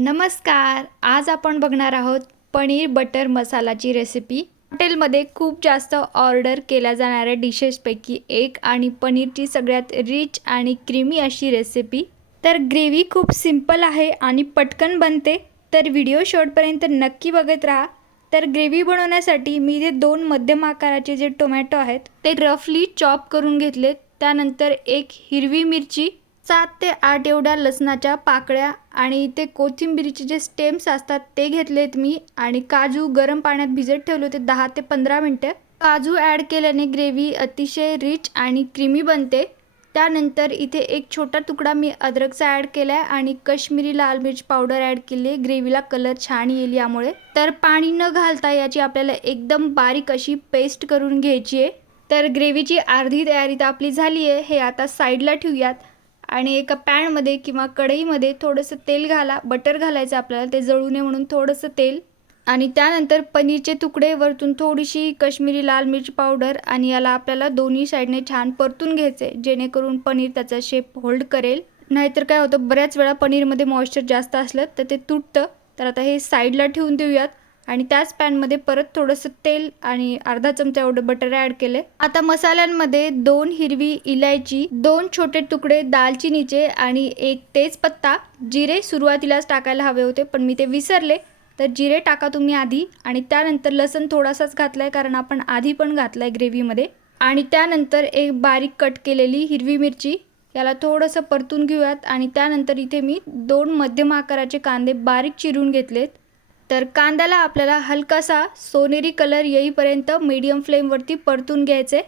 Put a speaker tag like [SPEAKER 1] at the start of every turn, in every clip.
[SPEAKER 1] नमस्कार आज आपण बघणार आहोत पनीर बटर मसालाची रेसिपी हॉटेलमध्ये खूप जास्त ऑर्डर केल्या जाणाऱ्या डिशेसपैकी एक आणि पनीरची सगळ्यात रिच आणि क्रीमी अशी रेसिपी तर ग्रेव्ही खूप सिंपल आहे आणि पटकन बनते. तर व्हिडिओ शॉर्टपर्यंत नक्की बघत राहा. तर ग्रेव्ही बनवण्यासाठी मी इथे दोन मध्यम आकाराचे जे टोमॅटो आहेत ते रफली चॉप करून घेतले त्यानंतर एक हिरवी मिरची सात ते आठ एवढ्या लसणाच्या पाकळ्या आणि इथे कोथिंबिरीचे जे स्टेम्स असतात ते घेतलेत मी आणि काजू गरम पाण्यात भिजत ठेवले होते दहा ते पंधरा मिनटं. काजू ॲड केल्याने ग्रेव्ही अतिशय रिच आणि क्रीमी बनते. त्यानंतर इथे एक छोटा तुकडा मी अद्रकचा ॲड केला आहे आणि कश्मीरी लाल मिर्च पावडर ॲड केली आहे ग्रेव्हीला कलर छान येईल यामुळे. तर पाणी न घालता याची आपल्याला एकदम बारीक अशी पेस्ट करून घ्यायची आहे तर ग्रेव्हीची अर्धी तयारी तर आपली झाली आहे हे आता साईडला ठेवूयात. आणि एका पॅनमध्ये किंवा कढईमध्ये थोडंसं तेल घाला बटर घालायचं आपल्याला ते जळू नये म्हणून थोडंसं तेल. आणि त्यानंतर पनीरचे तुकडे वरतून थोडीशी काश्मीरी लाल मिरची पावडर आणि याला आपल्याला दोन्ही साईडने छान परतून घ्यायचे जेणेकरून पनीर त्याचा शेप होल्ड करेल. नाहीतर काय होतं बऱ्याच वेळा पनीरमध्ये मॉइश्चर जास्त असलं तर ते तुटतं. तर आता हे साईडला ठेवून देऊयात. आणि त्याच पॅनमध्ये परत थोडंसं तेल आणि अर्धा चमचा एवढं बटर ॲड केले आता मसाल्यांमध्ये दोन हिरवी इलायची दोन छोटे तुकडे दालचिनीचे आणि एक तेजपत्ता. जिरे सुरुवातीलाच टाकायला हवे होते पण मी ते विसरले. तर जिरे टाका तुम्ही आधी आणि त्यानंतर लसण थोडासाच घातला आहे कारण आपण आधी पण घातला आहे ग्रेव्हीमध्ये. आणि त्यानंतर एक बारीक कट केलेली हिरवी मिरची. याला थोडंसं परतून घेऊयात आणि त्यानंतर इथे मी दोन मध्यम आकाराचे कांदे बारीक चिरून घेतलेत. तर कांद्याला आपल्याला हलकासा सोनेरी कलर येईपर्यंत मीडियम फ्लेमवरती परतून घ्यायचे.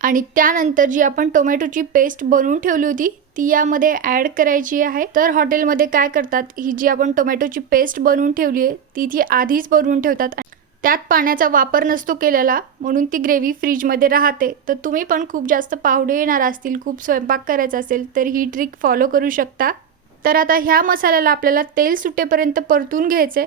[SPEAKER 1] आणि त्यानंतर जी आपण टोमॅटोची पेस्ट बनवून ठेवली होती ती यामध्ये ॲड करायची आहे. तर हॉटेलमध्ये काय करतात ही जी आपण टोमॅटोची पेस्ट बनवून ठेवली आहे ती ती आधीच बनवून ठेवतात. त्यात पाण्याचा वापर नसतो केलेला म्हणून ती ग्रेव्ही फ्रीजमध्ये राहते. तर तुम्ही पण खूप जास्त पाहुणे येणार असतील खूप स्वयंपाक करायचा असेल तर ही ट्रिक फॉलो करू शकता. तर आता ह्या मसाल्याला आपल्याला तेल सुटेपर्यंत परतून घ्यायचे.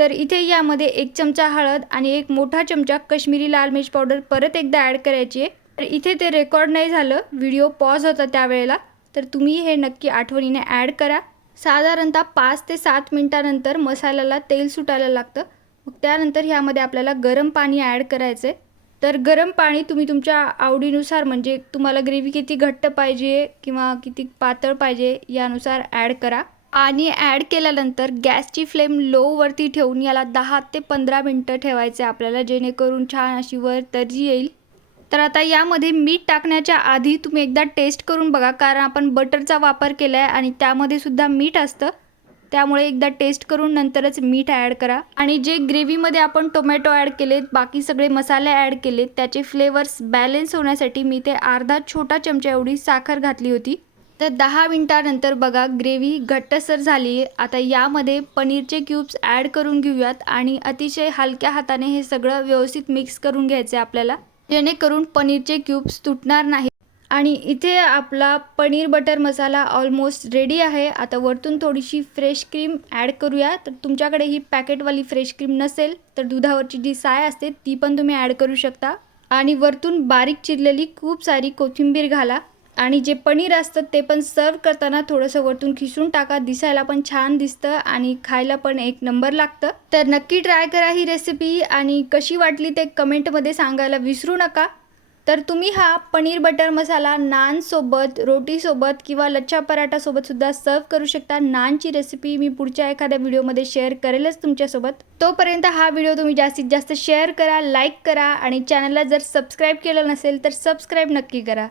[SPEAKER 1] तर इथे यामध्ये एक चमचा हळद आणि एक मोठा चमचा कश्मीरी लाल मिर्च पावडर परत एकदा ॲड करायची आहे. तर इथे ते रेकॉर्ड नाही झालं व्हिडिओ पॉज होता त्यावेळेला. तर तुम्ही हे नक्की आठवणीने ॲड करा. साधारणतः पाच ते सात मिनटानंतर मसाल्याला तेल सुटायला लागतं. मग त्यानंतर ह्यामध्ये आपल्याला गरम पाणी ॲड करायचं आहे. तर गरम पाणी तुम्ही तुमच्या आवडीनुसार म्हणजे तुम्हाला ग्रेव्ही किती घट्ट पाहिजे किंवा किती पातळ पाहिजे यानुसार ॲड करा. आणि ॲड केल्यानंतर गॅसची फ्लेम लोवरती ठेवून याला दहा ते पंधरा मिनटं ठेवायचे आपल्याला जेणेकरून छान अशी वर तर्री येईल. तर आता यामध्ये मीठ टाकण्याच्या आधी तुम्ही एकदा टेस्ट करून बघा कारण आपण बटरचा वापर केला आहे आणि त्यामध्ये सुद्धा मीठ असतं. त्यामुळे एकदा टेस्ट करून नंतरच मीठ ॲड करा. आणि जे ग्रेव्हीमध्ये आपण टोमॅटो ॲड केलेत बाकी सगळे मसाले ॲड केलेत त्याचे फ्लेवर्स बॅलेन्स होण्यासाठी मी ते अर्धा छोटा चमचा एवढी साखर घातली होती. तर दहा मिनटानंतर बघा ग्रेव्ही घट्टसर झाली. आहे आता यामध्ये पनीरचे क्यूब्स ॲड करून घेऊयात आणि अतिशय हलक्या हाताने हे सगळं व्यवस्थित मिक्स करून घ्यायचे आपल्याला. जेणेकरून पनीरचे क्यूब्स तुटणार नाही आणि इथे आपला paneer butter masala almost ready आहे. आता वरतून थोडीशी फ्रेश क्रीम ॲड करूया. तर तुमच्याकडे ही पॅकेटवाली फ्रेश क्रीम नसेल तर दुधावरची जी साय असते ती पण तुम्ही ॲड करू शकता. आणि वरतून बारीक चिरलेली खूप सारी कोथिंबीर घाला. आणि जे पनीर असतं ते पण सर्व करताना थोडंसं वरतून खिसून टाका. दिसायला पण छान दिसतं आणि खायला पण एक नंबर लागतं. तर नक्की ट्राय करा ही रेसिपी आणि कशी वाटली ते कमेंटमध्ये सांगायला विसरू नका. तर तुम्ही हा पनीर बटर मसाला नानसोबत रोटीसोबत किंवा लच्छा पराठासोबत सुद्धा सर्व करू शकता. नानची रेसिपी मी पुढच्या एखाद्या व्हिडिओमध्ये शेअर करेलच तुमच्यासोबत. तोपर्यंत हा व्हिडिओ तुम्ही जास्तीत जास्त शेअर करा लाईक करा आणि चॅनलला जर सबस्क्राईब केलं नसेल तर सबस्क्राईब नक्की करा.